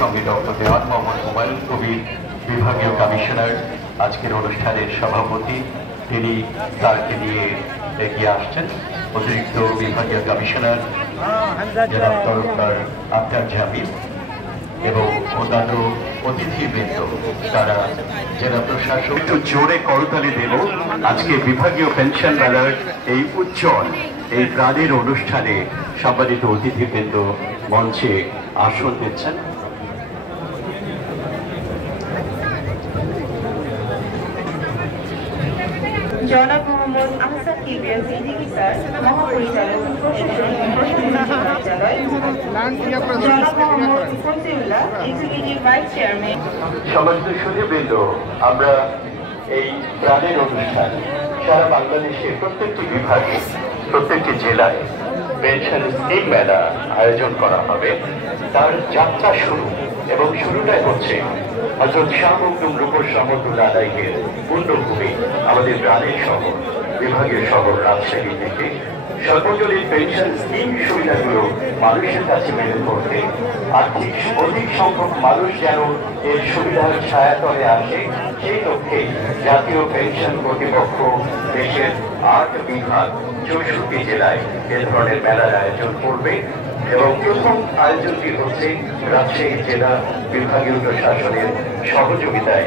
সঙ্গে ডক্টর দেওয়ান মোহাম্মদ হুমায়ুন কবির বিভাগীয় কমিশনার আজকের অনুষ্ঠানের সভাপতি, তিনি তারকে নিয়ে এগিয়ে আসছেন। অতিরিক্ত বিভাগীয় কমিশনার জনাব তরফদার আক্তার জামিল এবং অন্যান্য অতিথিবৃন্দ, তারা জেলা প্রশাসক। একটু জোরে করতালি দেব আজকে বিভাগীয় পেনশন মেলার এই উজ্জ্বল এই প্রাণের অনুষ্ঠানে সম্মানিত অতিথিবৃন্দ মঞ্চে আসন দিচ্ছেন। জনাব মোহাম্মদ আহসান কিবরিয়া সিদ্দিকী স্যার, মহাপরিচালক প্রশাসনিক কার্যালয়, জনাব মোহাম্মদ ফজিউল্লাহ, এক্সিকিউটিভ ভাইস চেয়ারম্যান। সম্মানিত সুধীবৃন্দ, আমরা এই প্রাণের অনুষ্ঠান সারা বাংলাদেশে প্রত্যেকটি বিভাগে প্রত্যেকটি জেলায় পেনশন স্কিম মেলা আয়োজন করা হবে। তার যাত্রা শুরু এবং শুরুটাই হচ্ছে হযরত শাহ মখদুম রূপসী রহমতুল্লাহ আলাইহির পুণ্যভূমি আমাদের প্রাণের শহর বিভাগীয় শহর রাজশাহী থেকে সর্বজনীন পেনশন স্কিম সুবিধাগুলো মানুষের কাছে মেলে ধরতে অধিক সংখ্যক মানুষ যেন এর সুবিধার ছায়াতলে আসে, সেই লক্ষ্যে জাতীয় পেনশন কর্তৃপক্ষ দেশের ৮ বিভাগ ৬৪ জেলায় এ ধরনের মেলার আয়োজন করবে। এবং প্রথম আয়োজনটি হচ্ছে রাজশাহী জেলা বিভাগীয় প্রশাসনের সহযোগিতায়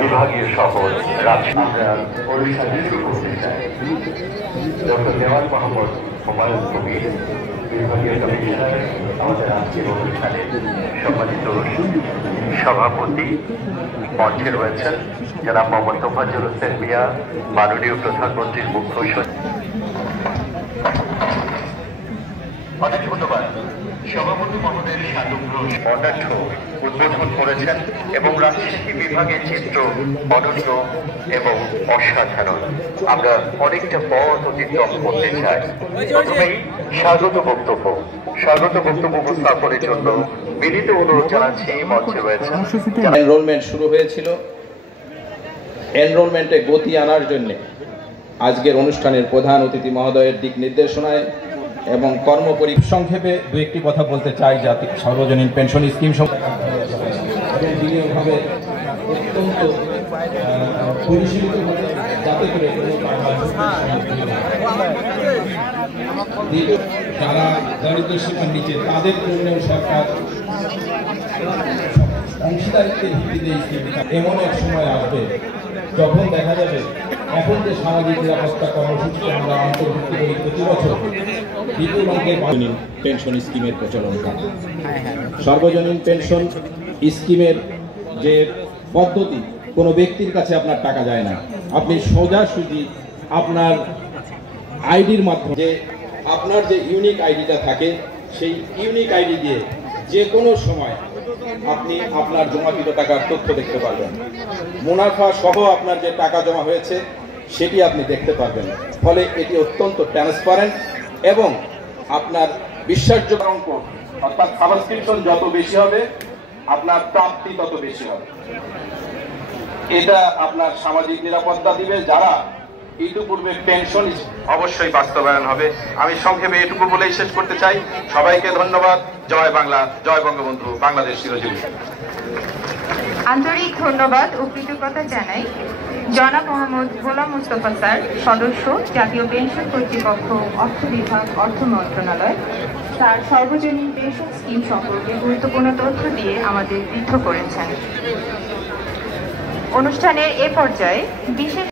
বিভাগীয় শহর রাজশাহী। আমরা অনুষ্ঠান শুরু করতে চাই ডক্টর দেওয়ান মোহাম্মদ হুমায়ুন কবির বিভাগীয় কমিশনার আমাদের আজকের অনুষ্ঠানে সম্মানিত সভাপতি মঞ্চে রয়েছেন জনাব মোহাম্মদ তোফাজ্জল হোসেন মিয়া, মাননীয় প্রধানমন্ত্রীর মুখ্য সচিব। অনেক ধন্যবাদ। সভাপতি মহোদয়ের স্বাগত উদ্বোধন করেছেন এবং রাজশাহী বিভাগের চিত্র অনন্য এবং অসাধারণ। আমরা অনেকটা পথ অতিক্রম করতে চাই। প্রথমেই স্বাগত বক্তব্য উপস্থাপনের জন্য বিনীত অনুরোধ জানাচ্ছি মঞ্চে রয়েছেন। এনরোলমেন্ট শুরু হয়েছিল, এনরোলমেন্টে গতি আনার জন্য আজকের অনুষ্ঠানের প্রধান অতিথি মহোদয়ের দিক নির্দেশনায় এবং সংক্ষেপে দু একটি কথা বলতে চাই। জাতীয় সার্বজনীন পেনশন স্কিম দৃঢ়ভাবে অত্যন্ত পরিশীলিতভাবে যাতে করে যারা দারিদ্র সীমার নিচে তাদের জন্য সরকার অংশীদারিত্বের ভিত্তিতে স্কিম। এমন এক সময় আসবে যখন দেখা যাবে এখন যে সামাজিক নিরাপত্তা কর্মসূচিতে আমরা অন্তর্ভুক্ত করি প্রতি বছর বিপুল অঙ্কের পেনশন স্কিমের প্রচলন করা। সার্বজনীন পেনশন স্কিমের যে পদ্ধতি, কোনো ব্যক্তির কাছে আপনার টাকা যায় না, আপনি সোজাসুজি আপনার আইডির মাধ্যমে যে আপনার যে ইউনিক আইডিটা থাকে সেই ইউনিক আইডি দিয়ে যে কোনো সময় আপনি আপনার জমাকৃত টাকার তথ্য দেখতে পারবেন। মুনাফা সহ আপনার যে টাকা জমা হয়েছে সেটি আপনি দেখতে পারবেন। ফলে এটি অত্যন্ত ট্রান্সপারেন্ট এবং আপনার বিশ্বাসযোগ্য অঙ্ক, অর্থাৎ সাবস্ক্রিপশন যত বেশি হবে আপনার প্রাপ্তি তত বেশি হবে। এটা আপনার সামাজিক নিরাপত্তা দিবে। যারা ইতিপূর্বে পেনশন অবশ্যই বাস্তবায়ন হবে। আমি সংক্ষেপে এটুকু বলেই শেষ করতে চাই। সবাইকে ধন্যবাদ। জয় বাংলা, জয় বঙ্গবন্ধু, বাংলাদেশ চিরজীবী। আন্তরিক ধন্যবাদ ও কৃতজ্ঞতা জানাই জনাব মোহাম্মদ গোলাম মুস্তফা স্যার, সদস্য জাতীয় পেনশন কর্তৃপক্ষ, অর্থ বিভাগ, অর্থ মন্ত্রণালয়, তার সর্বজনীন পেনশন স্কিম সম্পর্কে গুরুত্বপূর্ণ তথ্য দিয়ে আমাদের বিদ্ধ করেছেন। অনুষ্ঠানের এ পর্যায়ে বিশেষ